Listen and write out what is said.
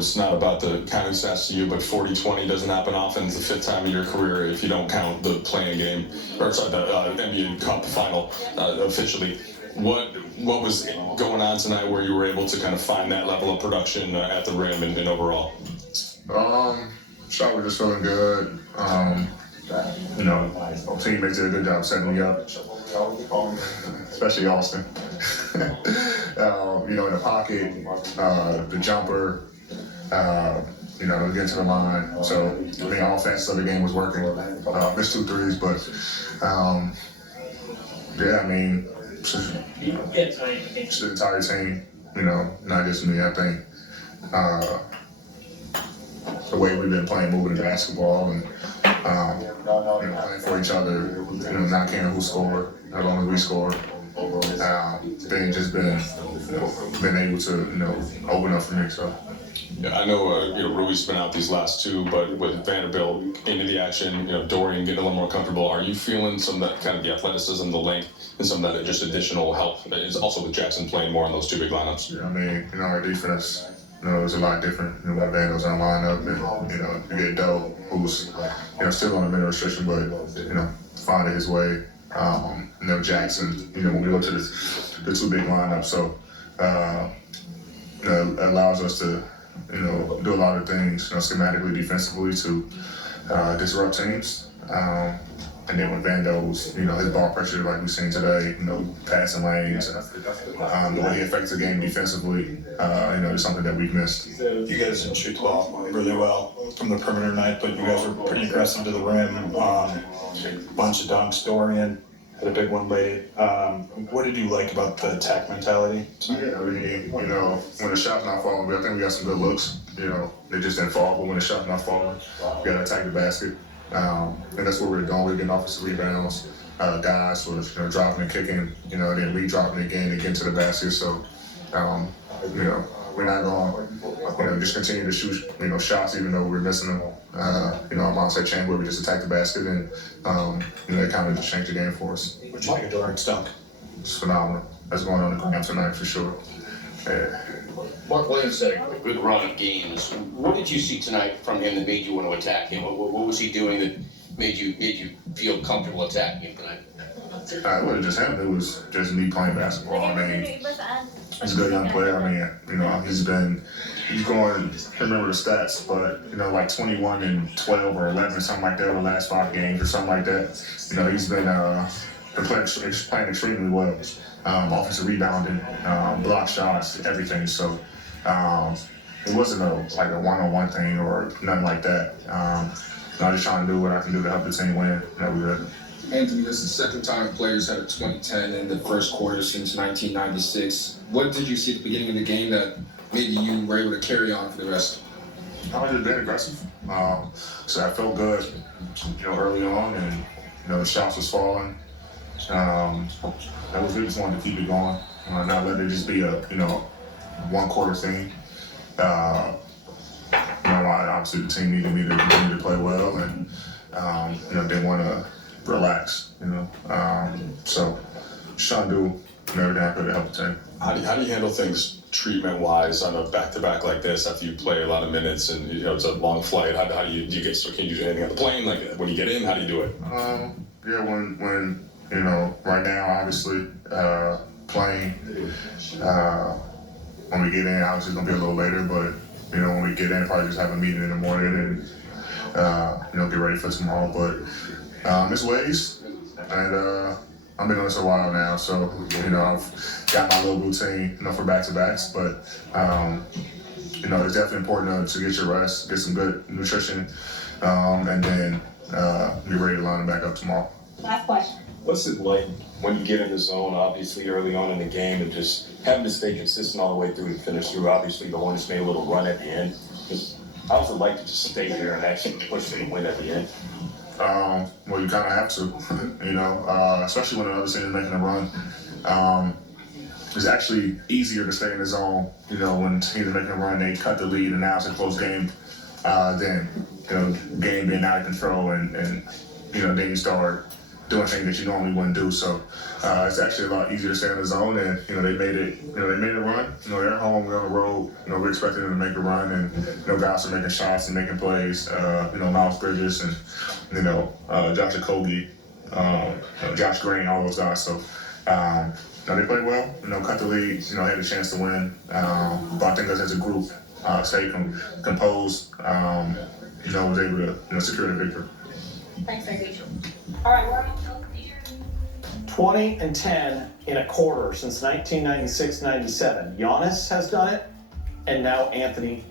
it's not about the counting stats to you, but 40-20 doesn't happen often. It's the fifth time in your career if you don't count the playing game, or sorry, the NBA Cup final officially. What was going on tonight where you were able to kind of find that level of production at the rim and overall? Shot was just feeling good. Teammates did a good job setting me up, especially Austin. In the pocket, the jumper, getting to the line. So, offense of the game was working. Missed 2 threes, but, just the entire team, not just me, I think. The way we've been playing, moving the basketball, and playing for each other, not caring who scored, as long as we score. They've just been able to, open up for me. So. Yeah, I know, Rui's been out these last 2, but with Vanderbilt into the action, Dorian getting a little more comfortable. Are you feeling some of that kind of the athleticism, the length, and some of that just additional help? It's also with Jackson playing more in those 2 big lineups. Yeah, our defense. It's a lot different. When Vandal's on lineup, and you get Doe, who's still on a minute restriction, but finding his way. Jackson, when we go to the 2 big lineups, so it allows us to do a lot of things, schematically, defensively to disrupt teams. And then with Vando's, his ball pressure, like we've seen today, passing lanes, the way he affects the game defensively, is something that we've missed. You guys didn't shoot the ball really well from the perimeter tonight, but you guys were pretty aggressive to the rim. Bunch of dunks. Dorian had a big one late. What did you like about the attack mentality? Yeah, when the shot's not falling, I think we got some good looks. They just didn't fall, but when the shot's not falling, we got to attack the basket. And that's what we're doing. We're getting offensive rebounds. Guys was dropping and kicking, then re-dropping again and getting to the basket. So, we're not going to just continue to shoot, shots even though we're missing them. Our mindset changed where we just attack the basket and, that kind of just changed the game for us. What'd you think of Dorian's dunk? It's phenomenal. That's going on the ground tonight for sure. Yeah. Mark Williams had a good run of games. What did you see tonight from him that made you want to attack him? What was he doing that made you feel comfortable attacking him tonight? It wasn't just him. It was just me playing basketball. He's a good young player. He's going, I can't remember the stats, but, like 21 and 12 or 11, something like that, over the last 5 games or something like that. He's been playing extremely well. Offensive rebounding, block shots, everything. So it wasn't a one-on-one thing or nothing like that. I'm just trying to do what I can do to help the team win. We good. Anthony, this is the second time players had a 2010 in the first quarter since 1996. What did you see at the beginning of the game that maybe you were able to carry on for the rest? I was been aggressive. So I felt good, early on, and the shots was falling. That was we just wanted to keep it going, not let it just be a 1 quarter thing. Obviously the team needed me to continue to play well, and didn't want to relax. So trying to do everything I could to help the team. How do you handle things treatment-wise on a back-to-back like this after you play a lot of minutes and it's a long flight? How do you get? So can you do anything on the plane? Like when you get in, how do you do it? When right now, obviously, playing, when we get in, obviously it's going to be a little later, but, when we get in, probably just have a meeting in the morning and, get ready for tomorrow. But it's ways, and I've been on this a while now, so, I've got my little routine, for back-to-backs, but, it's definitely important to get your rest, get some good nutrition, and then be ready to line back up tomorrow. Last question. What's it like when you get in the zone, obviously early on in the game, and just having to stay consistent all the way through and finish through? Obviously, the Hornets made a little run at the end. How's it like to just stay there and actually push for the win at the end? Well, you kind of have to, especially when another team is making a run. It's actually easier to stay in the zone, when teams are making a run, they cut the lead, and now it's a close game, than, game being out of control, and then you start doing things that you normally wouldn't do. So it's actually a lot easier to stay in the zone, and they made it. They made a run. They're at home, we're on the road. We're expecting them to make a run, and guys are making shots and making plays. Miles Bridges and Josh Okogie, Josh Green, all those guys. So. They played well. Cut the lead. Had a chance to win. But I think us as a group stayed composed. Was able to secure the victory. Thanks, Ricky. All right, we're 20-10 in a quarter since 1996-97. Giannis has done it, and now Anthony